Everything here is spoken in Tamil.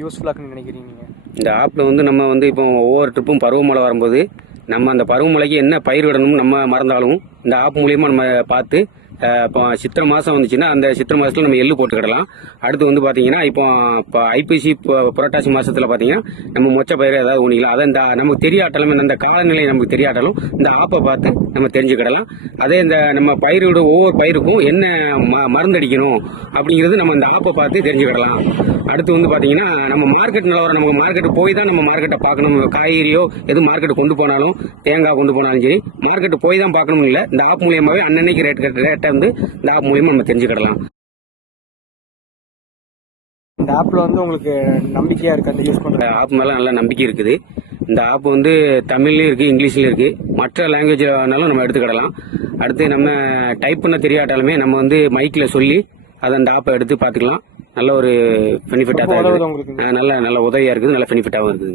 யூஸ்ஃபுல்லாக நினைக்கிறீங்க நீங்கள்? இந்த ஆப்பில் வந்து நம்ம வந்து இப்போ ஒவ்வொரு ட்ரிப்பும் பருவமழை வரும்போது நம்ம அந்த பருவமழைக்கு என்ன பயிர் விடணும்னு நம்ம மறந்தாலும் இந்த ஆப் மூலியமாக நம்ம பார்த்து இப்போ சித்திரை மாதம் வந்துச்சுன்னா அந்த சித்திரை மாதத்தில் நம்ம எள்ளு போட்டுக்கிடலாம். அடுத்து வந்து பார்த்தீங்கன்னா இப்போ ஐப்பசி புரட்டாசி மாதத்தில் பார்த்தீங்கன்னா நம்ம மொச்சை பயிர் ஏதாவது ஊனிக்கலாம். அதை இந்த நமக்கு தெரியாட்டாலும் இந்த காலநிலை நமக்கு தெரியாட்டாலும் இந்த ஆப்பை பார்த்து நம்ம தெரிஞ்சுக்கிடலாம். அதே இந்த நம்ம பயிரோட ஒவ்வொரு பயிருக்கும் என்ன மருந்தடிக்கணும் அப்படிங்கிறது நம்ம இந்த ஆப்பை பார்த்து தெரிஞ்சுக்கிடலாம். அடுத்து வந்து பார்த்தீங்கன்னா நம்ம மார்க்கெட் நிலவரம், நமக்கு மார்க்கெட்டு போய் தான் நம்ம மார்க்கெட்டை பார்க்கணும். காய்கறியோ எது மார்க்கெட்டு கொண்டு போனாலும், தேங்காய் கொண்டு போனாலும் சரி, மார்க்கெட்டு போய் தான் பார்க்கணும் இல்லை. இந்த ஆப் மூலியமாகவே அன்னன்னைக்கு ரேட்டை வந்து இந்த ஆப் மூலியமாக நம்ம தெரிஞ்சுக்கிடலாம். இந்த ஆப்பில் வந்து உங்களுக்கு நம்பிக்கையாக இருக்குது? அந்த யூஸ் பண்ணுற ஆப் மேலே நல்ல நம்பிக்கை இருக்குது. இந்த ஆப் வந்து தமிழ்லையும் இருக்குது, இங்கிலீஷ்லையும் இருக்குது. மற்ற லாங்குவேஜில் வேணாலும் நம்ம எடுத்துக்கிடலாம். அடுத்து நம்ம டைப் பண்ண தெரியாட்டாலுமே நம்ம வந்து மைக்கில் சொல்லி அதை அந்த ஆப்பை எடுத்து பார்த்துக்கலாம். நல்ல ஒரு பெனிஃபிட்டாக தான் இருக்குது. நல்ல உதவியாக இருக்குது, நல்ல பெனிஃபிட்டாகவும் இருக்குது.